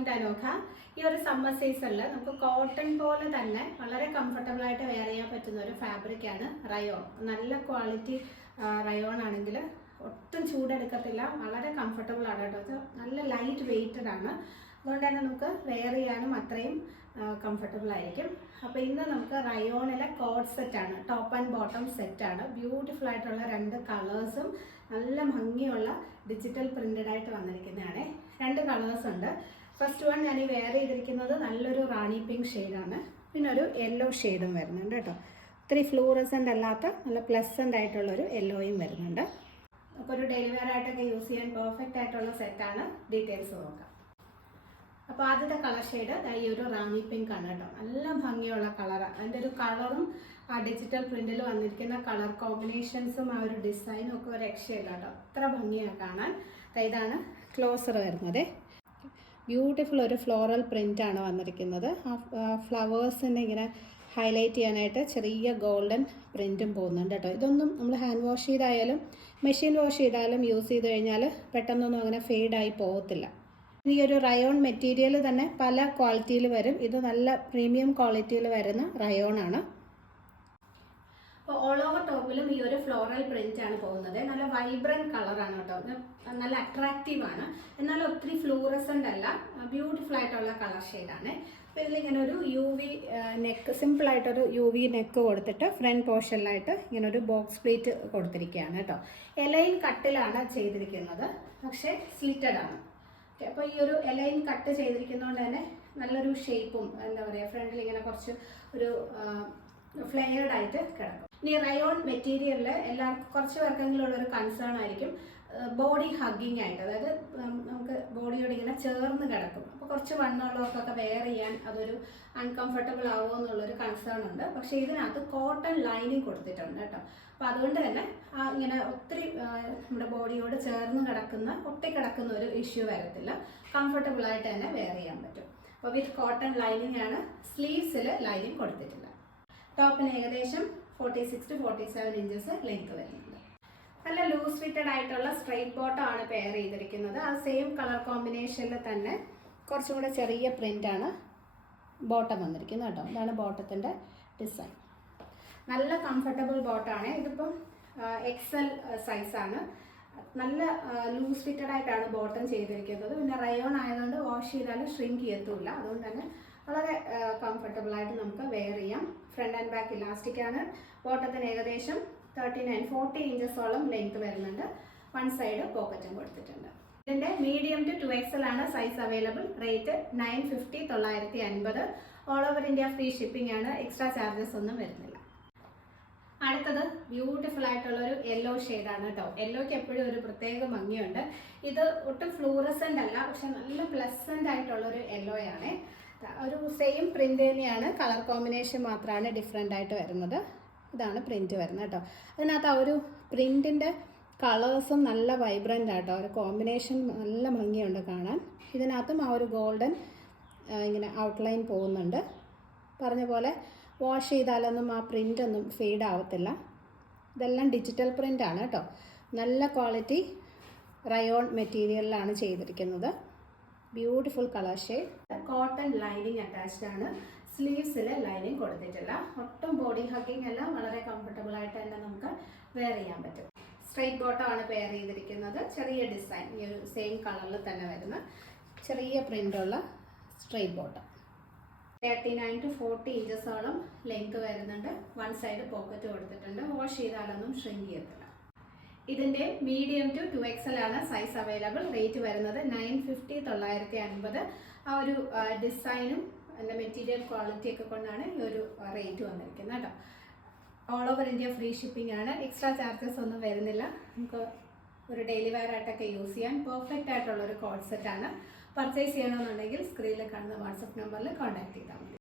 Welcome Anokha ഈ ഒരു summer സീസണിൽ നമുക്ക് കോട്ടൺ പോലെ തന്നെ വളരെ കംഫർട്ടബിൾ ആയിട്ട് വെയർ ചെയ്യാൻ പറ്റുന്ന ഒരു ഫാബ്രിക് ആണ് റയോൺ നല്ല ക്വാളിറ്റി റയോൺ ആണെങ്കിൽ ഒട്ടും ചൂടെടുക്കത്തില്ല. വളരെ കംഫർട്ടബിൾ ആണ് കേട്ടോ. നല്ല ലൈറ്റ് വെയ്റ്റഡ് ആണ്. അതുകൊണ്ട് തന്നെ നമുക്ക് വെയർ ചെയ്യാനും അത്രയും കംഫർട്ടബിൾ ആയിരിക്കും. അപ്പോൾ ഇന്ന് നമുക്ക് റയോണിലെ കോഡ് സെറ്റ് ആണ്. ടോപ്പ് ആൻഡ് ബോട്ടം സെറ്റ് ആണ്. ബ്യൂട്ടിഫുൾ ആയിട്ടുള്ള രണ്ട് കളേഴ്സും നല്ല ഭംഗിയുള്ള ഡിജിറ്റൽ പ്രിന്റഡ് ആയിട്ട് വന്നിരിക്കുന്നതാണ്. രണ്ട് കളേഴ്സ് ഉണ്ട്. ഫസ്റ്റ് വൺ ഞാൻ വെയർ ചെയ്തിരിക്കുന്നത് നല്ലൊരു റാണി പിങ്ക് ഷെയ്ഡാണ് പിന്നെ ഒരു യെല്ലോ ഷെയ്ഡും വരുന്നുണ്ട് കേട്ടോ. ഒത്തിരി ഫ്ലൂറസന്റ് അല്ലാത്ത നല്ല പ്ലസന്റ് ആയിട്ടുള്ളൊരു യെല്ലോയും വരുന്നുണ്ട്. അപ്പോൾ ഒരു ഡെയിലി വെയർ ആയിട്ടൊക്കെ യൂസ് ചെയ്യാൻ പെർഫെക്റ്റ് ആയിട്ടുള്ള സെറ്റാണ് ഡീറ്റെയിൽസ് നോക്കാം. അപ്പോൾ ആദ്യത്തെ കളർ ഷെയ്ഡ് ഈ ഒരു റാണി പിങ്ക് ആണ് കേട്ടോ. നല്ല ഭംഗിയുള്ള കളറാണ് അതിന്റെ ഒരു കളറും ആ ഡിജിറ്റൽ പ്രിന്റിൽ വന്നിരിക്കുന്ന കളർ കോമ്പിനേഷൻസും ആ ഒരു ഡിസൈനും ഒക്കെ ഒരു രക്ഷയില്ല കേട്ടോ. അത്ര ഭംഗിയാണ് കാണാൻ. ഇതാണ് ക്ലോസർ വരുന്നത്. ബ്യൂട്ടിഫുൾ ഒരു ഫ്ലോറൽ പ്രിന്റ് ആണ് വന്നിരിക്കുന്നത്. ആ ഫ്ലവേഴ്സിനെ ഇങ്ങനെ ഹൈലൈറ്റ് ചെയ്യാനായിട്ട് ചെറിയ ഗോൾഡൻ പ്രിന്റും പോകുന്നുണ്ട് കേട്ടോ. ഇതൊന്നും നമ്മൾ ഹാൻഡ് വാഷ് ചെയ്തായാലും മെഷീൻ വാഷ് ചെയ്താലും യൂസ് ചെയ്ത് കഴിഞ്ഞാൽ പെട്ടെന്നൊന്നും അങ്ങനെ ഫെയ്ഡായി പോകത്തില്ല. ഈ ഒരു റയോൺ മെറ്റീരിയൽ തന്നെ പല ക്വാളിറ്റിയിൽ വരും. ഇത് നല്ല പ്രീമിയം ക്വാളിറ്റിയിൽ വരുന്ന റയോൺ ആണ്. അപ്പോൾ ഓൾ ഓവർ ടോപ്പിലും ഈ ഒരു ഫ്ലോറൽ പ്രിന്റ് ആണ് പോകുന്നത്. നല്ല വൈബ്രന്റ് കളറാണ് കേട്ടോ. നല്ല അട്രാക്റ്റീവ് ആണ്. എന്നാൽ ഒത്തിരി ഫ്ലൂറസന്റ് അല്ല ബ്യൂട്ടിഫുൾ ആയിട്ടുള്ള കളർ ഷെയ്ഡാണ് അപ്പോൾ ഇതിലിങ്ങനെ ഒരു യു വി നെക്ക് സിമ്പിൾ ആയിട്ടൊരു യു വി നെക്ക് കൊടുത്തിട്ട് ഫ്രണ്ട് പോർഷനിലായിട്ട് ഇങ്ങനെ ഒരു ബോക്സ് പ്ലേറ്റ് കൊടുത്തിരിക്കുകയാണ് കേട്ടോ. എലൈൻ കട്ടിലാണ് ചെയ്തിരിക്കുന്നത്. പക്ഷേ സ്ലിറ്റഡ് ആണ്. അപ്പോൾ ഈ ഒരു എലൈൻ കട്ട് ചെയ്തിരിക്കുന്നതുകൊണ്ട് തന്നെ നല്ലൊരു ഷേപ്പും എന്താ പറയുക ഫ്രണ്ടിൽ ഇങ്ങനെ കുറച്ച് ഒരു ഫ്ലെയർഡ് ആയിട്ട് കിടക്കും. ഇനി റയോൺ മെറ്റീരിയലിൽ എല്ലാവർക്കും കുറച്ച് പേർക്കെങ്കിലും ഉള്ളൊരു കൺസേൺ ആയിരിക്കും. ബോഡി ഹഗ്ഗിങ് ആയിട്ട്. അതായത് നമുക്ക് ബോഡിയോട് ഇങ്ങനെ ചേർന്ന് കിടക്കും. അപ്പോൾ കുറച്ച് വണ്ണമുള്ളവർക്കൊക്കെ വെയർ ചെയ്യാൻ അതൊരു അൺകംഫർട്ടബിൾ ആവുമോ എന്നുള്ളൊരു കൺസേൺ ഉണ്ട്. പക്ഷേ ഇതിനകത്ത് കോട്ടൺ ലൈനിങ് കൊടുത്തിട്ടുണ്ട് കേട്ടോ. അപ്പോൾ അതുകൊണ്ട് തന്നെ ഇങ്ങനെ ഒത്തിരി നമ്മുടെ ബോഡിയോട് ചേർന്ന് കിടക്കുന്ന ഒട്ടിക്കിടക്കുന്ന ഒരു ഇഷ്യൂ വരത്തില്ല. കംഫർട്ടബിൾ ആയിട്ട് തന്നെ വെയർ ചെയ്യാൻ പറ്റും. അപ്പോൾ വിത്ത് കോട്ടൺ ലൈനിങ് ആണ് സ്ലീവ്സിൽ ലൈനിങ് കൊടുത്തിട്ടില്ല ടോപ്പിന് ഏകദേശം forty six to forty seven inches length വരുന്നുണ്ട്. നല്ല ലൂസ് ഫിറ്റഡ് ആയിട്ടുള്ള സ്ട്രെയിറ്റ് ബോട്ടം ആണ് പെയർ ചെയ്തിരിക്കുന്നത്. ആ സെയിം കളർ കോമ്പിനേഷനിൽ തന്നെ കുറച്ചും കൂടെ ചെറിയ പ്രിന്റാണ് ബോട്ടം വന്നിരിക്കുന്നത് കേട്ടോ. ഇതാണ് ബോട്ടത്തിന്റെ ഡിസൈൻ നല്ല കംഫർട്ടബിൾ ബോട്ടാണ് ഇതിപ്പം എക്സൽ സൈസാണ് നല്ല ലൂസ് ഫിറ്റഡ് ആയിട്ടാണ് ബോട്ടം ചെയ്തിരിക്കുന്നത്. പിന്നെ റയോൺ ആയതുകൊണ്ട് വാഷ് ചെയ്താലും ഷ്രിങ്ക് ചെയ്യത്തുമില്ല അതുകൊണ്ട് തന്നെ വളരെ കംഫർട്ടബിൾ ആയിട്ട് നമുക്ക് വെയർ ചെയ്യാം. ഫ്രണ്ട് ആൻഡ് ബാക്ക് ഇലാസ്റ്റിക് ആണ്. ബോട്ടത്തിന് ഏകദേശം തേർട്ടി നയൻ ഫോർട്ടി ഇഞ്ചസോളം ലെങ്ത് വരുന്നുണ്ട് വൺ സൈഡ് പോക്കറ്റും കൊടുത്തിട്ടുണ്ട്. ഇതിന്റെ മീഡിയം ടു ടു എക്സൽ ആണ് size available rate nine fifty തൊള്ളായിരത്തി അൻപത് all over India free shipping ആണ്. എക്സ്ട്രാ ചാർജസ് ഒന്നും വരുന്നില്ല. അടുത്തത് ബ്യൂട്ടിഫുൾ ആയിട്ടുള്ള ഒരു യെല്ലോ ആണ് കേട്ടോ യെല്ലോയ്ക്ക് എപ്പോഴും ഒരു പ്രത്യേക ഭംഗിയുണ്ട്. ഇത് ഒട്ടും ഫ്ലൂറസന്റ് അല്ല പക്ഷെ നല്ല പ്ലസന്റ് ആയിട്ടുള്ള ഒരു യെല്ലോയാണ് ഒരു സെയിം പ്രിന്റ് തന്നെയാണ്. കളർ കോമ്പിനേഷൻ മാത്രമാണ് ഡിഫറെന്റ് ആയിട്ട് വരുന്നത്. ഇതാണ് പ്രിന്റ് വരുന്നത് കേട്ടോ അതിനകത്ത് ആ ഒരു പ്രിന്റിന്റെ കളേഴ്സും നല്ല വൈബ്രന്റ് ആട്ടോ. ഒരു കോമ്പിനേഷൻ നല്ല ഭംഗിയുണ്ട് കാണാൻ. ഇതിനകത്തും ആ ഒരു ഗോൾഡൻ ഇങ്ങനെ ഔട്ട്ലൈൻ പോകുന്നുണ്ട്. പറഞ്ഞ പോലെ വാഷ് ചെയ്താലൊന്നും ആ പ്രിന്റ് ഒന്നും ഫെയ്ഡ് ആവത്തില്ല. ഇതെല്ലാം ഡിജിറ്റൽ പ്രിന്റ് ആണ് കേട്ടോ നല്ല ക്വാളിറ്റി റയോൺ മെറ്റീരിയലിലാണ് ചെയ്തിരിക്കുന്നത്. Beautiful colour shade cotton lining attached ആണ്. സ്ലീവ്സിൽ ലൈനിങ് കൊടുത്തിട്ടില്ല. ഒട്ടും ബോഡി ഹഗ്ഗിങ് എല്ലാം വളരെ കംഫർട്ടബിൾ ആയിട്ട് തന്നെ നമുക്ക് വെയർ ചെയ്യാൻ പറ്റും. സ്ട്രൈറ്റ് ബോട്ടം ആണ് പെയർ ചെയ്തിരിക്കുന്നത്. ചെറിയ ഡിസൈൻ ഈ ഒരു സെയിം കളറിൽ തന്നെ വരുന്ന ചെറിയ പ്രിന്റുള്ള straight bottom thirty nine to forty ഇഞ്ചസോളം length വരുന്നുണ്ട്. വൺ സൈഡ് പോക്കറ്റ് കൊടുത്തിട്ടുണ്ട്. വാഷ് ചെയ്താലൊന്നും ഷ്രിങ്ക് ചെയ്യത്തില്ല. ഇതിന്റെ മീഡിയം ടു ടു എക്സൽ ആണ് സൈസ് അവൈലബിൾ റേറ്റ് വരുന്നത് നയൻ ഫിഫ്റ്റി തൊള്ളായിരത്തി അൻപത്. ആ ഒരു ഡിസൈനും അതിന്റെ മെറ്റീരിയൽ ക്വാളിറ്റി ഒക്കെ കൊണ്ടാണ് ഈ ഒരു റേറ്റ് വന്നിരിക്കുന്നത് കേട്ടോ. All over India free shipping ആണ്. എക്സ്ട്രാ ചാർജസ് ഒന്നും വരുന്നില്ല. നമുക്ക് ഒരു ഡെയിലി വെയർ ആയിട്ടൊക്കെ യൂസ് ചെയ്യാൻ പെർഫെക്റ്റ് ആയിട്ടുള്ള ഒരു കോഡ് സെറ്റ് ആണ്. പർച്ചേസ് ചെയ്യണമെന്നുണ്ടെങ്കിൽ സ്ക്രീനിൽ കാണുന്ന വാട്സപ്പ് നമ്പറിൽ കോൺടാക്ട് ചെയ്താൽ മതി.